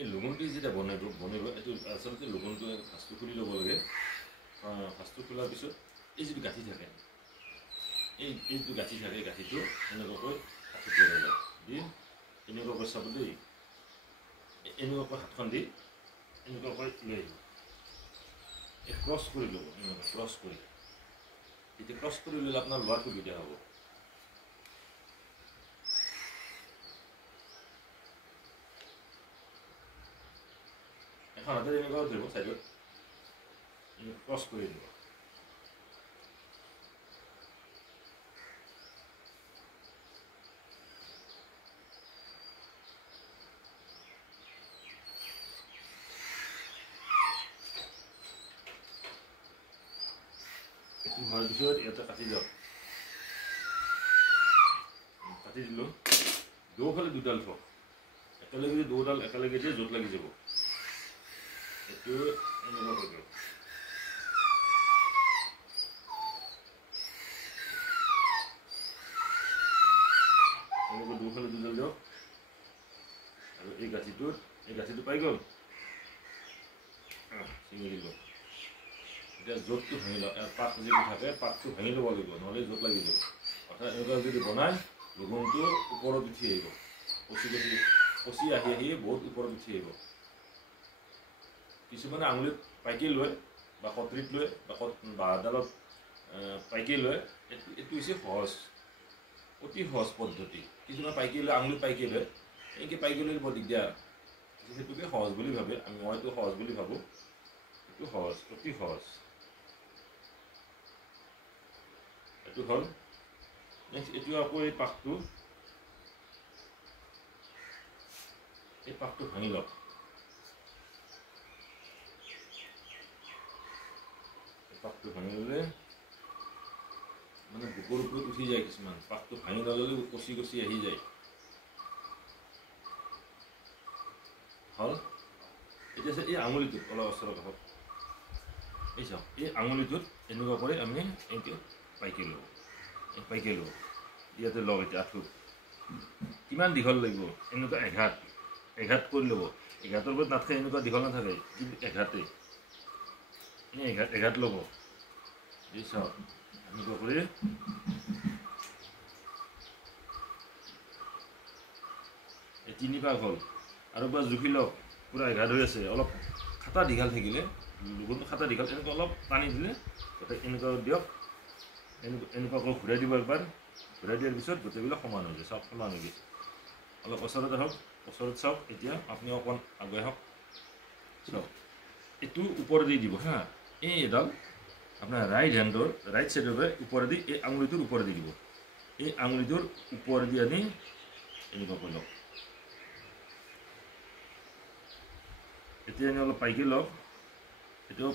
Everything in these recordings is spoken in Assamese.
এই লগুণটো যেতিয়া বনাব এইটো আচলতে লগুণটো ফাৰ্ষ্টটো খুলি ল'ব লাগে ফাৰ্ষ্টটো খোলাৰ পিছত এই যিটো গাঁঠি থাকে এইটো গাঁঠি থাকে গাঁঠিটো এনেকুৱাকৈ হাতত লৈ ল'ব দি এনেকুৱাকৈ চাব দেই এনেকুৱাকৈ হাতখন দি এনেকুৱাকৈ লৈ আহিব এই ক্ৰছ কৰি ল'ব এনেকুৱা ক্ৰছ কৰি এতিয়া ক্ৰছ কৰি ল'লে আপোনাৰ লোৱাৰ সুবিধা হ'ব এখন হাতে এনেকুৱা ধৰিব চাইডত ক্ৰছ কৰি দিব এইটো হোৱাৰ পিছত ইয়াতে কাটি যাওক কাটি দিলোঁ দুফালে দুডাল থওক একেলগে দুডাল একেলগে দিয়ে য'ত লাগি যাব এইটো এনেকুৱা কৰি দিয়ক এনেকৈ দুফালে দুডাল দিয়ক আৰু এই গাঁঠিটো পাই গ'ল ছিঙি দিলোঁ এতিয়া য'তটো ভাঙি লওক পাত যিটো থাকে পাতটো ভাঙি ল'ব লাগিব নহ'লে য'ত লাগি যাব অৰ্থাৎ এনেকুৱা যদি বনায় লগুণটো ওপৰত উঠি আহিব কচি আহি বহুত ওপৰত উঠি আহিব কিছুমানে আঙুলিত পাইকি লয় বা কটৰিত লয় বা বাঁহডালত পাইকি লয় এইটো হৈছে সহজ অতি সহজ পদ্ধতি কিছুমান পাইকি লয় আঙুলিত পাইকি লয় এনেকৈ পাইকি ল'লে বৰ দিগদাৰ সেইটোকে সহজ বুলি ভাবে মইতো সহজ বুলি ভাবোঁ এইটো সহজ অতি সহজ এইটো হ'ল নেক্সট এইটো আকৌ এই পাকটো ভাঙি লওক পাকটো ভাঙি ল'লে মানে বুকুৰ ওপৰত উঠি যায় কিছুমান পাকটো ভাঙি ল'লে কচি আহি যায় হ'ল এতিয়া এই আঙুলিটোত অলপ ওচৰত আহক এই চাওক এই আঙুলিটোত এনেকুৱা কৰি আমি এনেকৈ পাইকি লওঁ ইয়াতে লওক এতিয়া আঁঠুত কিমান দীঘল লাগিব এনেকুৱা এঘাত কৰি ল'ব এঘাতৰ ওপৰত নাথাকে এনেকুৱা দীঘল নাথাকে কিন্তু এঘাতেই এঘাত ল'ব এই চাওক এনেকুৱা কৰি এই 3 পাক হ'ল আৰু এবাৰ জুখি লওক পূৰা এঘাত হৈ আছে অলপ খাটা দীঘল থাকিলে লগুণটো খাটা দীঘল এনেকুৱা অলপ টানি দিলে তাতে এনেকুৱা দিয়ক এনেকুৱাকৈ ঘূৰাই দিব একবাৰ ঘূৰাই দিয়াৰ পিছত গোটেইবিলাক সমান হৈ যায় চব সমান হৈ গৈছে অলপ ওচৰত আহক ওচৰত চাওক এতিয়া আপুনি অকণমান আগুৱাই আহক চাওক এইটো ওপৰেদি দিব হা এইডাল আপোনাৰ ৰাইট চাইডৰ পৰা ওপৰেদি এই আঙুলিটোৰ ওপৰেদি দিব এই আঙুলিটোৰ ওপৰেদি আনি এনেকুৱা কৰি লওক এতিয়া আনি অলপ পাইকি লওক এইটো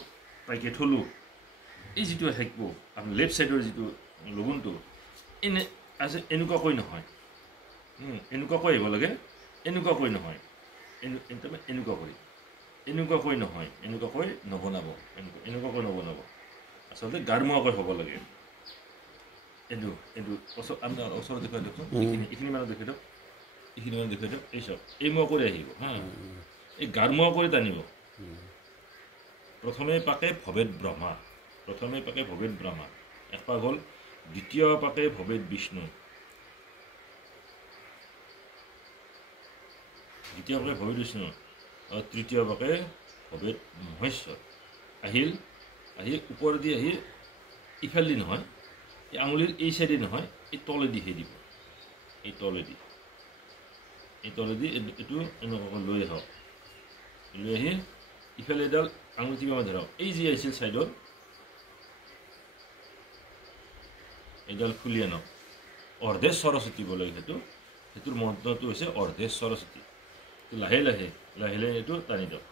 পাইকি থলোঁ এই যিটো থাকিব আপোনাৰ লেফ্ট চাইডৰ যিটো লগুণটো এনেকুৱাকৈ নহয় এনেকুৱাকৈ আহিব লাগে এনেকুৱাকৈ নহয় এনেকুৱাকৈ নবনাব আচলতে গাৰমুৱাকৈ হ'ব লাগে এইটো আপোনাৰ ওচৰত দেখুৱাই দিয়কচোন এইখিনি মানুহ দেখুৱাই দিয়ক এই চব এই মুৱা কৰি আহিব হা এই গাৰমুৱা কৰি টানিব প্ৰথমে পাকে ভৱেদ ব্ৰহ্মা একপাক হ'ল দ্বিতীয় পাকে ভৱেদ বিষ্ণু আৰু তৃতীয় পাকে ভৱেদ মহেশ্বৰ আহি ওপৰেদি আহি ইফালেদি নহয় এই আঙুলিৰ এই চাইডে নহয় এই তলেদিহে দিব এই তলেদি এইটো এনেকুৱাকৈ লৈ আহক লৈ আহি ইফালে এডাল আঙুলি টিপা মাৰি ধৰক এই যি আহিছিল চাইডত এইডাল খুলি আনক অৰ্ধেশ সৰস্বতী বোলে সেইটোৰ মন্ত্ৰটো হৈছে অৰ্ধেশ সৰস্বতী লাহে লাহে এইটো টানি দিয়ক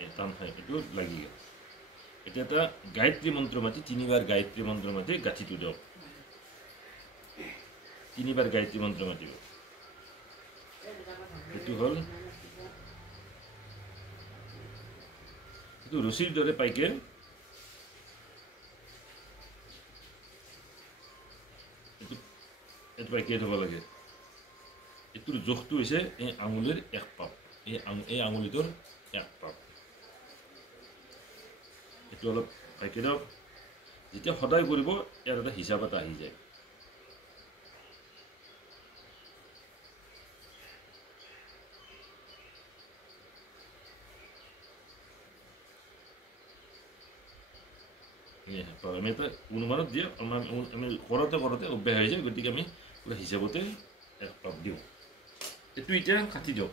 এই টান খাই এইটো লাগি গ'ল এতিয়া এটা গায়ত্ৰী মন্ত্ৰ মাতি 3বাৰ গায়ত্ৰী মন্ত্ৰ মাতি গাঁঠিটো দিয়ক 3বাৰ গায়ত্ৰী মন্ত্ৰ মাতিব এইটো হ'ল এইটো ৰছীৰ দৰে পাইকে এইটো পাইকে থ'ব লাগে এইটোৰ জোখটো হৈছে এই আঙুলিৰ 1 পাক এই আঙুলিটোৰ এক পাক এইটো অলপ পাইকে দিয়ক যেতিয়া সদায় কৰিব ইয়াৰ এটা হিচাপ এটা আহি যায় আমি এটা অনুমানত দিয়ে আমি কৰোঁতে অভ্যাস হৈ যায় গতিকে আমি পুৰা হিচাপতে এক পাক দিওঁ এইটো এতিয়া কাটি দিয়ক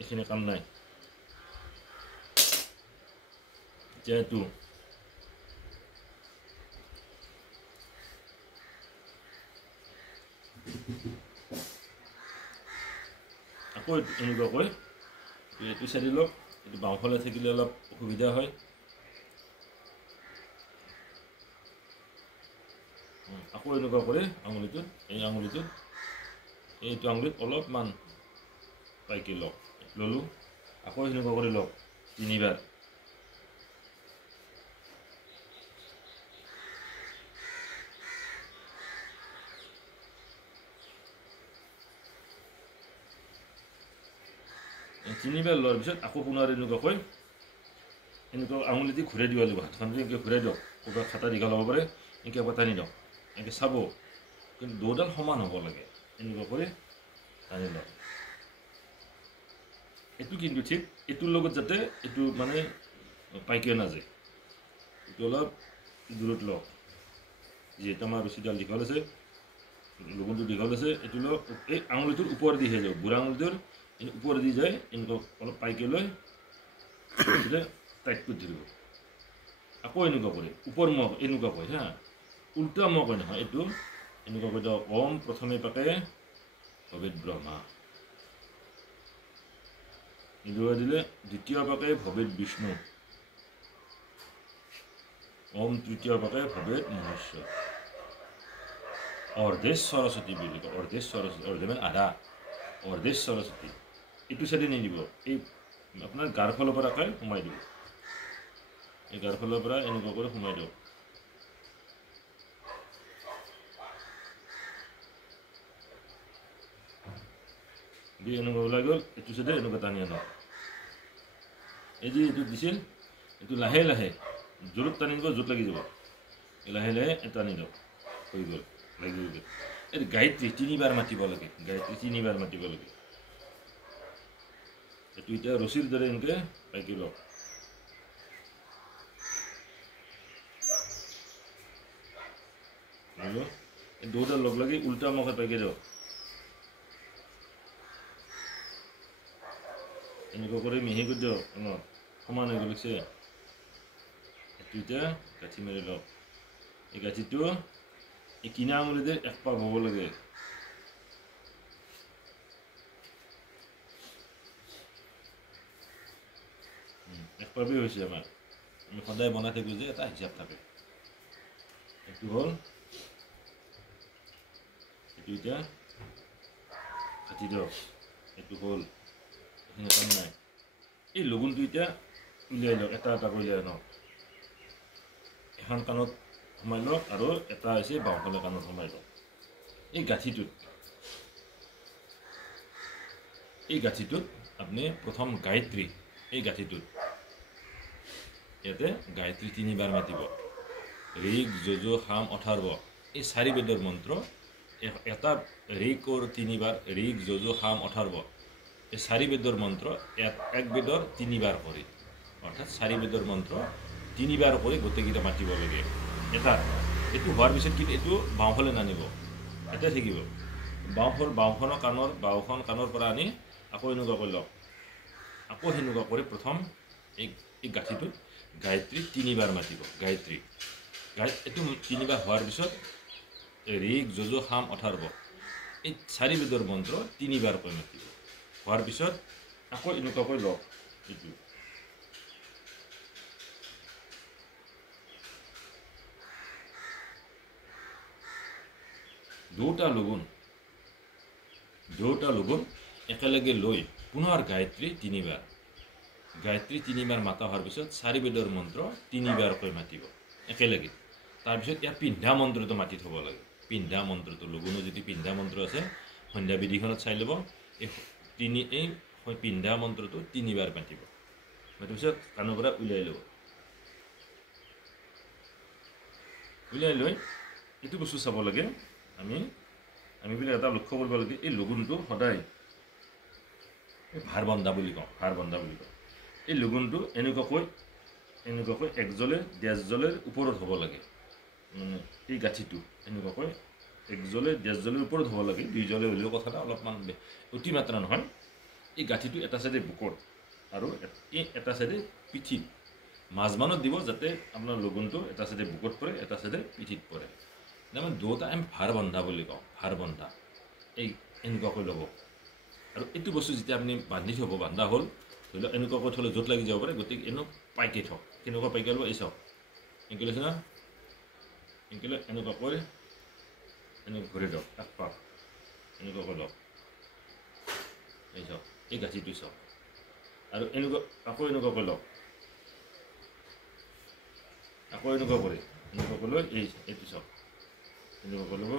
এইখিনি কাম নাই এতিয়া এইটো আকৌ এনেকুৱাকৈ এইটো চাৰি লওক এইটো বাওঁফালে থাকিলে অলপ অসুবিধা হয় আকৌ এনেকুৱা কৰি আঙুলিটোত এইটো আঙুলিত অলপমান পাইকি লওক ললোঁ আকৌ এনেকুৱা কৰি লওক তিনিবাৰ তিনিবাৰ লোৱাৰ পিছত আকৌ পুনৰ এনেকুৱাকৈ আঙুলি দি ঘূৰাই দিব লাগিব হাতখন এনেকৈ ঘূৰাই দিয়ক ক'ৰবাত খাটা দীঘল হ'ব পাৰে এনেকৈ এবাৰ টানি দিয়ক এনেকৈ চাব কিন্তু দুডাল সমান হ'ব লাগে এনেকুৱা কৰি টানি লওক এইটো কিন্তু ঠিক এইটোৰ লগত যাতে এইটো মানে পাইকিয়া নাযায় এইটো অলপ দূৰত লওক যিহেতু আমাৰ ৰছীডাল দীঘল আছে লগুণটো দীঘল আছে এইটো লওক এই আঙুলিটোৰ ওপৰেদিহে যাওক বুঢ়া আঙুলিটোৰ ওপৰেদি যায় এনেকুৱা অলপ পাইকে লৈ টাইট কৰি ধৰিব আকৌ এনেকুৱা কৰি ওপৰ মুখ এনেকুৱা কয় হা উল্টা মুখ হয় নহয় এইটো এনেকুৱা কৈ দিয়ক ওম প্ৰথমে পাকে ভৱেদ ব্ৰহ্মা এনেকুৱা দিলে দ্বিতীয় পাকে ভৱেদ বিষ্ণু ওম তৃতীয় পাকে ভৱেদ মহেশ্বৰ অৰ্ধেশ সৰস্বতী বুলি কয় অৰ্ধেশ সৰস্বতী অৰ্ধে মানে আধা অৰ্ধেশ সৰস্বতী এইটো চাইডে নিদিব এই আপোনাৰ গাৰ ফালৰ পৰা সোমাই দিব এই গাৰ ফালৰ পৰা এনেকুৱা কৰি সোমাই দিয়ক দি এনেকুৱা ওলাই গ'ল এইটো চাইডে এনেকুৱা টানি আনক এই যে এইটো দিছিল এইটো লাহে লাহে জোৰত টানি দিব জোৰত লাগি যাব লাহে লাহে টানি দিয়ক হৈ গ'ল লাগি গ'ল এই গায়ত্ৰী তিনিবাৰ মাতিব লাগে এইটো এতিয়া ৰছীৰ দৰে এনেকৈ পাইকি লওক দুটা লগ লাগি উল্টা মুখে পাইকে দিয়ক এনেকুৱা কৰি মিহি কৰি দিয়ক সমান হৈ গ'লছে এইটো এতিয়া গাঁঠি মাৰি লওক এই গাঁঠিটো এই কিনা আঙুলিতে এক পাক হ'ব লাগে এক পাকেই হৈছে আমাৰ আমি সদায় বনাই থাকোঁ যে এটা হিচাপ থাকে এইটো হ'ল এইটো এতিয়া কাটি দিয়ক এইটো হ'ল এইখিনি কাম নাই এই লগুণটো এতিয়া উলিয়াই লওক এটা কৰি উলিয়াই লওক এখন কাণত সোমাই লওক আৰু এটা হৈছে বাওঁফালে কাণত সোমাই লওক এই গাঁঠিটোত আপুনি প্ৰথম গায়ত্ৰী এই গাঁঠিটোত ইয়াতে গায়ত্ৰী তিনিবাৰ মাতিব ঋক যজু সাম অথাৰ্ব এই চাৰি বেদৰ মন্ত্ৰ এটা ঋকৰ তিনিবাৰ ঋক যজু সাম অথাৰ্ব এই চাৰি বেদৰ মন্ত্ৰ এক বেদৰ তিনিবাৰ কৰি অৰ্থাৎ চাৰি বেদৰ মন্ত্ৰ তিনিবাৰ কৰি গোটেইকেইটা মাতিব লাগে এটা এইটো হোৱাৰ পিছত কিন্তু এইটো বাওঁফালে নানিব এটা থাকিব বাওঁখন কাণৰ পৰা আনি আকৌ এনেকুৱা কৰি লওক আকৌ সেনেকুৱা কৰি প্ৰথম এই গাঁঠিটোত গায়ত্ৰী তিনিবাৰ মাতিব গায়ত্ৰী এইটো তিনিবাৰ হোৱাৰ পিছত ঋক যজু সাম অথাৰ্ব এই চাৰি বেদৰ মন্ত্ৰ তিনিবাৰকৈ মাতিব হোৱাৰ পিছত আকৌ এনেকুৱাকৈ লওক এইটো দুটা লগুণ একেলগে লৈ পুনৰ গায়ত্ৰী তিনিবাৰ মাতা হোৱাৰ পিছত চাৰি বেদৰ মন্ত্ৰ তিনিবাৰকৈ মাতিব একেলগে তাৰপিছত ইয়াৰ পিন্ধা মন্ত্ৰটো মাতি থ'ব লাগে পিন্ধা মন্ত্ৰটো লগুণৰ যদি পিন্ধা মন্ত্ৰ আছে সন্ধ্যা বিধিখনত চাই ল'ব এই পিন্ধা মন্ত্ৰটো 3 বাৰ মাতিব মাতিৰ পিছত কাণৰ পৰা উলিয়াই ল'ব উলিয়াই লৈ এইটো বস্তু চাব লাগে আমি বোলে এটা লক্ষ্য কৰিব লাগে এই লগুণটো সদায় ভাৰ বন্ধা বুলি কওঁ এই লগুণটো এনেকুৱাকৈ একজলে ডেছ জলেৰ ওপৰত হ'ব লাগে মানে এই গাঁঠিটো এনেকুৱাকৈ একজলে ডেছ জলেৰ ওপৰত হ'ব লাগে 2 জলে হ'লেও কথাটা অলপমান অতিমাত্ৰা নহয় এই গাঁঠিটো এটা চাইডে বুকত আৰু এই এটা চাইডে পিঠিত মাজমানত দিব যাতে আপোনাৰ লগুণটো এটা চাইডে বুকত পৰে এটা চাইডে পিঠিত পৰে মানে দুটা আমি ভাৰ বন্ধা বুলি কওঁ ভাৰ বন্ধা এই এনেকুৱাকৈ ল'ব আৰু এইটো বস্তু যেতিয়া আপুনি বান্ধি থ'ব বান্ধা হ'ল ধৰি লওক এনেকুৱাকৈ থ'লে য'ত লাগি যাব পাৰে গতিকে পাইকে থওক কেনেকুৱা পাইকে ল'ব এই চাওক এনেকৈ লৈছে না এনেকুৱাকৈ ঘূৰি দিয়ক একপাক এনেকুৱাকৈ লওক এই চাওক এই গাঁঠিটো চাওক আৰু আকৌ এনেকুৱাকৈ লওক আকৌ এনেকুৱাকৈ লৈ এইটো চাওক এনেকুৱাকৈ ল'ব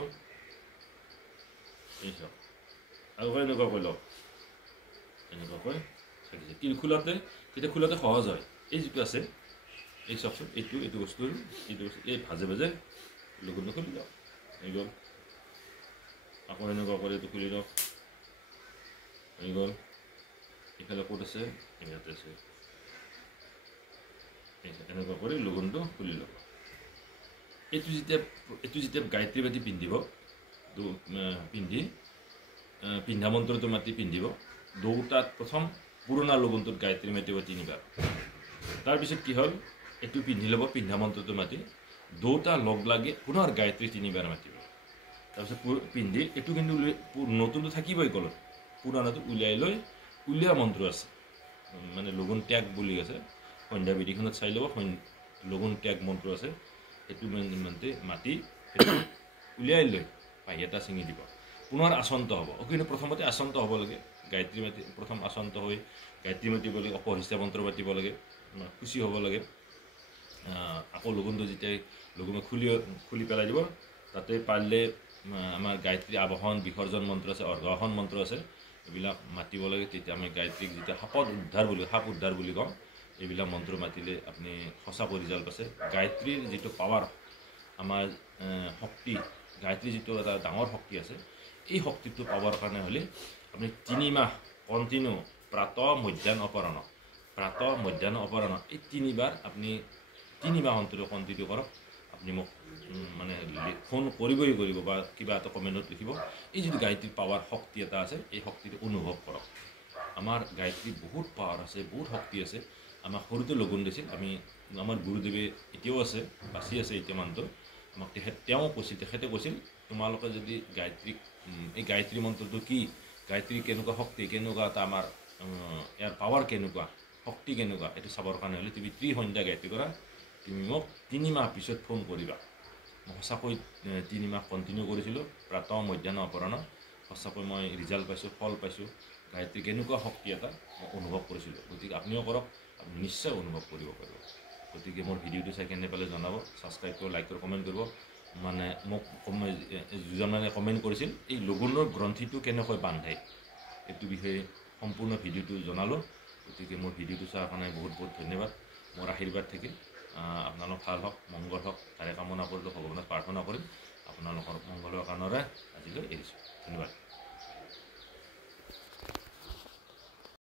এই চাওক আকৌ এনেকুৱাকৈ লওক এনেকুৱাকৈ থাকিছে কিন্তু খোলাতে সহজ হয় এই যিটো আছে এই চাওকচোন এইটো বস্তু এই ভাজে লগুণটো খুলি লওক হৈ গ'ল আকৌ এনেকুৱা কৰি এইটো খুলি লওক হৈ গ'ল এইফালে ক'ত আছে ইয়াতে আছে এনেকুৱা কৰি লগুণটো খুলি লওক এইটো যেতিয়া গায়ত্ৰী মাতি পিন্ধিব পিন্ধা মন্ত্ৰটো মাতি পিন্ধিব দুটাত প্ৰথম পুৰণা লগুণটোত গায়ত্ৰী মাতিব 3 বাৰ তাৰপিছত কি হ'ল এইটো পিন্ধি ল'ব পিন্ধা মন্ত্ৰটো মাতি দুটা লগ লাগি পুনৰ গায়ত্ৰী 3 বাৰ মাতিব তাৰপিছত পিন্ধি এইটো কিন্তু নতুনটো থাকিবই কলত পুৰণাটো উলিয়াই লৈ উলিয়া মন্ত্ৰ আছে মানে লগুণ ত্যাগ বুলি আছে সন্ধ্যা বিধিখনত চাই ল'ব লগুণ ত্যাগ মন্ত্ৰ আছে সেইটো মাতি উলিয়াই লৈ পাহি এটা ছিঙি দিব পুনৰ আচন্ত হ'ব কিন্তু প্ৰথমতে আচন্ত হ'ব লাগে গায়ত্ৰী মাতি প্ৰথম আচন্ত হৈ গায়ত্ৰী মাতিব লাগে অপহৃষ্টা মন্ত্ৰ মাতিব লাগে খুচি হ'ব লাগে আকৌ লগুণটো যেতিয়া লগুণ খুলি পেলাই দিব তাতে পাৰিলে আমাৰ গায়ত্ৰী আবাহন বিসৰ্জন মন্ত্ৰ আছে অৰ্ঘাসন মন্ত্ৰ আছে এইবিলাক মাতিব লাগে তেতিয়া আমি গায়ত্ৰীক যেতিয়া সাপ উদ্ধাৰ বুলি কওঁ এইবিলাক মন্ত্ৰ মাতিলে আপুনি সঁচাকৈ ৰিজাল্ট পাইছে গায়ত্ৰীৰ যিটো পাৱাৰ আমাৰ শক্তি গায়ত্ৰীৰ যিটো এটা ডাঙৰ শক্তি আছে এই শক্তিটো পাবৰ কাৰণে হ'লে আপুনি 3 মাহ কণ্টিনিউ প্ৰাতঃ মধ্যাহ্ন অপৰাহ্ন এই 3 বাৰ আপুনি 3 মাহ অন্তৰে কণ্টিনিউ কৰক আপুনি মোক মানে ফোন কৰিব বা কিবা এটা কমেণ্টত লিখিব এই যিটো গায়ত্ৰীৰ পাৱাৰ শক্তি এটা আছে এই শক্তিটো অনুভৱ কৰক আমাৰ গায়ত্ৰীৰ বহুত পাৱাৰ আছে বহুত শক্তি আছে আমাক সৰুতে লগুণ দিছিল আমাৰ গুৰুদেৱে এতিয়াও আছে বাচি আছে এতিয়া মানুহটো আমাক তেখেতে কৈছিল তোমালোকে যদি গায়ত্ৰীক এই গায়ত্ৰী মন্ত্ৰটো কি গায়ত্ৰী কেনেকুৱা শক্তি কেনেকুৱা এটা আমাৰ ইয়াৰ পাৱাৰ কেনেকুৱা শক্তি কেনেকুৱা এইটো চাবৰ কাৰণে হ'লে তুমি সন্ধ্যা গায়ত্ৰী কৰা তুমি মোক 3 মাহ পিছত ফোন কৰিবা মই সঁচাকৈ 3 মাহ কণ্টিনিউ কৰিছিলোঁ প্ৰাতঃ মধ্যাহ্ন অপৰাহ্ন সঁচাকৈ মই ৰিজাল্ট পাইছোঁ ফল পাইছোঁ গায়ত্ৰী কেনেকুৱা শক্তি এটা মই অনুভৱ কৰিছিলোঁ গতিকে আপুনিও কৰক আপুনি নিশ্চয় অনুভৱ কৰিব পাৰিব গতিকে মোৰ ভিডিঅ'টো চাই কেনে পালে জনাব ছাবস্ক্ৰাইব কৰিব লাইক কৰিব কমেণ্ট কৰিব মানে মোক দুজন মানে কমেণ্ট কৰিছিল এই লগুণৰ গ্ৰন্থিটো কেনেকৈ বান্ধে এইটো বিষয়ে সম্পূৰ্ণ ভিডিঅ'টো জনালোঁ গতিকে মোৰ ভিডিঅ'টো চোৱাৰ কাৰণে বহুত ধন্যবাদ মোৰ আশীৰ্বাদ থাকিল আপোনালোক ভাল হওক মংগল হওক তাৰে কামনা কৰিলোঁ ভগৱানক প্ৰাৰ্থনা কৰিম আপোনালোকৰ মংগলৰ কাৰণেৰে আজিলৈ এৰিছোঁ ধন্যবাদ